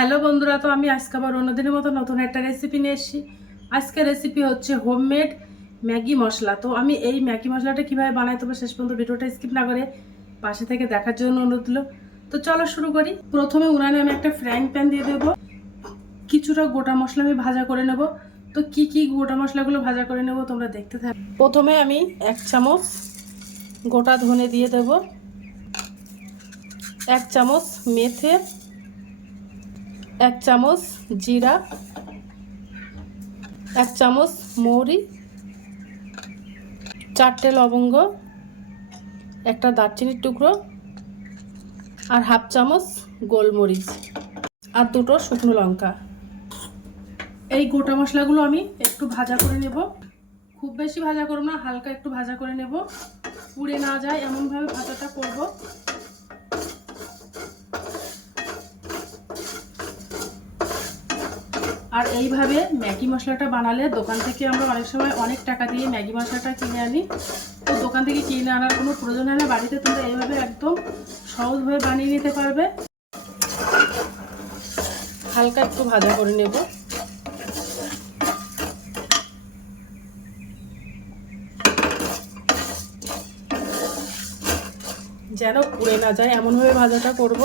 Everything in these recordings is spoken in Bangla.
হ্যালো বন্ধুরা, তো আমি আজকে আবার অন্যদিনের মতো নতুন একটা রেসিপি নিয়ে এসেছি। আজকের রেসিপি হচ্ছে হোমমেড ম্যাগি মশলা। তো আমি এই ম্যাগি মশলাটা কীভাবে বানাই তবে শেষ পর্যন্ত ভিডিওটা স্কিপ না করে পাশে থেকে দেখার জন্য অনুরোধ দিল তো চলো শুরু করি। প্রথমে উনানে আমি একটা ফ্রাইং প্যান দিয়ে দেবো। কিছুটা গোটা মশলা আমি ভাজা করে নেব। তো কি কি গোটা মশলাগুলো ভাজা করে নেব তোমরা দেখতে থাকো। প্রথমে আমি এক চামচ গোটা ধনে দিয়ে দেব। এক চামচ মেথে এক চামচ জিরা, এক চামচ মৌরি, চারটে লবঙ্গ, একটা দারচিনির টুকরো আর হাফ চামচ গোলমরিচ আর দুটো শুকনো লঙ্কা। এই গোটা মশলাগুলো আমি একটু ভাজা করে নেব। খুব বেশি ভাজা করব না, হালকা একটু ভাজা করে নেব। পুড়ে না যায়, এমনভাবে ভাজাটা করব। আর এইভাবে ম্যাগি মশলাটা বানালে দোকান থেকে আমরা অনেক সময় অনেক টাকা দিয়ে ম্যাগি মশলাটা কিনে আনি। তো দোকান থেকে কিনে আনার কোনো প্রয়োজন হয় না। বাড়িতে তোমরা এইভাবে একদম সহজভাবে বানিয়ে নিতে পারবে। হালকা একটু ভাজা করে নেব। যেন পুড়ে না যায়, এমনভাবে ভাজাটা করব।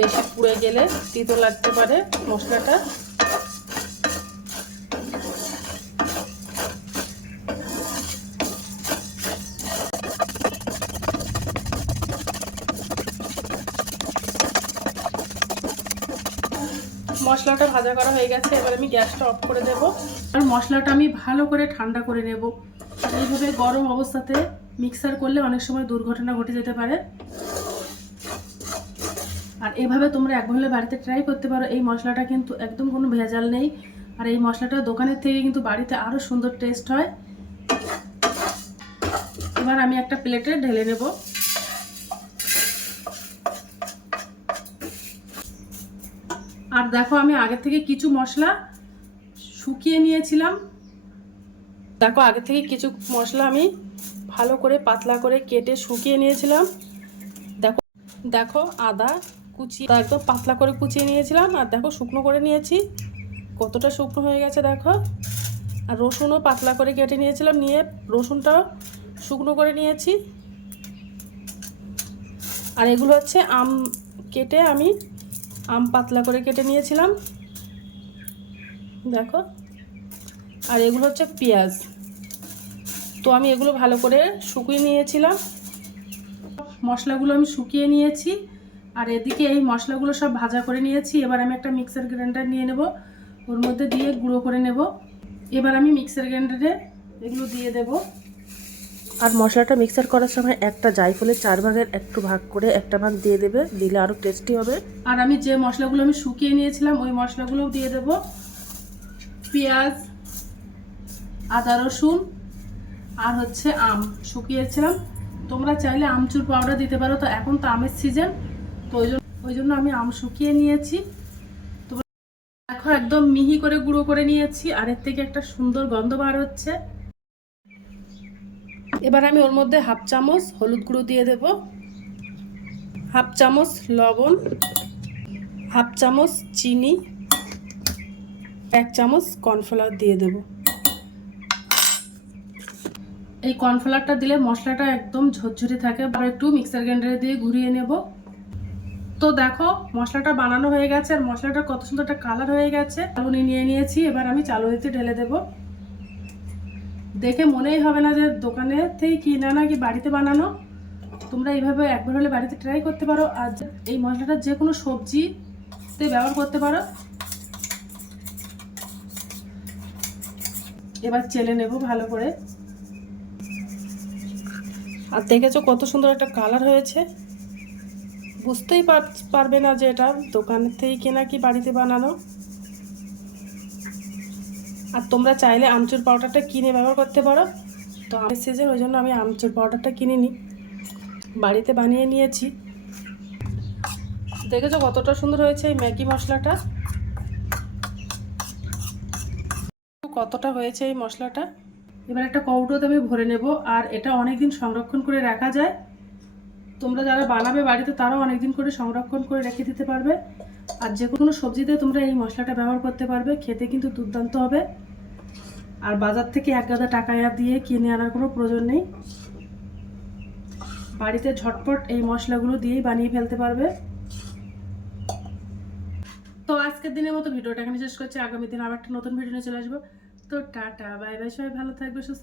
বেশি পুড়ে গেলে তিতো লাগতে পারে মশলাটা। মশলাটা ভাজা করা হয়ে গেছে, এবার আমি গ্যাসটা অফ করে দেব। আর মশলাটা আমি ভালো করে ঠান্ডা করে নেব। এইভাবে গরম অবস্থাতে মিক্সার করলে অনেক সময় দুর্ঘটনা ঘটে যেতে পারে। আর এভাবে তোমরা একভাবে বাড়িতে ট্রাই করতে পারো। এই মশলাটা কিন্তু একদম কোনো ভেজাল নেই। আর এই মশলাটা দোকানের থেকে কিন্তু বাড়িতে আরও সুন্দর টেস্ট হয়। এবার আমি একটা প্লেটে ঢেলে নেব। আর দেখো আমি আগে থেকে কিছু মশলা শুকিয়ে নিয়েছিলাম। দেখো আগে থেকে কিছু মশলা আমি ভালো করে পাতলা করে কেটে শুকিয়ে নিয়েছিলাম। দেখো দেখো আদা কুচিয়ে একদম পাতলা করে কুচিয়ে নিয়েছিলাম, আর দেখো শুকনো করে নিয়েছি। কতটা শুকনো হয়ে গেছে দেখো। আর রসুনও পাতলা করে কেটে নিয়েছিলাম, নিয়ে রসুনটাও শুকনো করে নিয়েছি। আর এগুলো হচ্ছে আম কেটে আমি আম পাতলা করে কেটে নিয়েছিলাম। দেখো। আর এগুলো হচ্ছে পেঁয়াজ। তো আমি এগুলো ভালো করে শুকিয়ে নিয়েছিলাম। মশলাগুলো আমি শুকিয়ে নিয়েছি। আর এদিকে এই মশলাগুলো সব ভাজা করে নিয়েছি। এবার আমি একটা মিক্সার গ্রাইন্ডার নিয়ে নেব। ওর মধ্যে দিয়ে গুঁড়ো করে নেব। এবার আমি মিক্সার গ্রাইন্ডারে এগুলো দিয়ে দেব। আর মশলাটা মিক্সার করার সময় একটা জায়ফলের চার ভাগের একটু ভাগ করে একটা ভাগ দিয়ে দেবে। দিলে আরও টেস্টি হবে। আর আমি যে মশলাগুলো আমি শুকিয়ে নিয়েছিলাম ওই মশলাগুলোও দিয়ে দেব। পেঁয়াজ আদা রসুন আর হচ্ছে আম। শুকিয়েছিলাম। তোমরা চাইলে আমচুর পাউডার দিতে পারো। তো এখন তো আমের সিজন তো ওই জন্য ওই জন্য আমি আম শুকিয়ে নিয়েছি। তোমরা দেখো, একদম মিহি করে গুঁড়ো করে নিয়েছি, আর এর থেকে একটা সুন্দর গন্ধ বার হচ্ছে। এবার আমি ওর মধ্যে হাফ চামচ হলুদ গুঁড়ো দিয়ে দেব। হাফ চামচ লবণ, হাফ চামচ চিনি, এক চামচ কর্নফ্লাওয়ার দিয়ে দেবো। এই কর্নফ্লাওয়ারটা দিলে মশলাটা একদম ঝরঝরে থাকে। আর একটু মিক্সার গ্রাইন্ডারে দিয়ে ঘুরিয়ে নেব। তো দেখো, মশলাটা বানানো হয়ে গেছে আর মশলাটা কত সুন্দর একটা কালার হয়ে গেছে। চালুনি নিয়ে নিয়েছি, এবার আমি চালুনিতে ঢেলে দেব। দেখে মনেই হবে না যে দোকানে থেকে কিনে না কি বাড়িতে বানানো। তোমরা এইভাবে একবার হলে বাড়িতে ট্রাই করতে পারো আর এই মশলাটা যে কোনো সবজিতে ব্যবহার করতে পারো। এবার চেলে নেব ভালো করে। আর দেখেছ কত সুন্দর একটা কালার হয়েছে। বুঝতেই পারবে না যে এটা দোকানের থেকে কেনা কি বাড়িতে বানানো। আর তোমরা চাইলে আমচুর পাউডারটা কিনে ব্যবহার করতে পারো। তো আমের সিজন ওই জন্য আমি আমচুর পাউডারটা কিনে নিই বাড়িতে বানিয়ে নিয়েছি। দেখেছ কতটা সুন্দর হয়েছে এই ম্যাগি মশলাটা? কতটা হয়েছে এই মশলাটা? এবার একটা কৌটোতে আমি ভরে নেব, আর এটা অনেক দিন সংরক্ষণ করে রাখা যায়। তোমরা যারা বানাবে বাড়িতে, তারাও অনেকদিন করে সংরক্ষণ করে রেখে দিতে পারবে। আর যে কোনো সবজিতে তোমরা এই মশলাটা ব্যবহার করতে পারবে, খেতে কিন্তু দুর্দান্ত হবে। আর বাজার থেকে এক গাদা টাকা দিয়ে কিনে আনার কোনো প্রয়োজন নেই। বাড়িতে ঝটপট এই মশলাগুলো দিয়েই বানিয়ে ফেলতে পারবে। তো আজকের দিনের মতো ভিডিওটা এখানে শেষ করছি। আগামী দিন আবার একটা নতুন ভিডিও নিয়ে চলে আসব। তো টাটা, বাই বাই, সবাই ভালো থাকবে, সুস্থ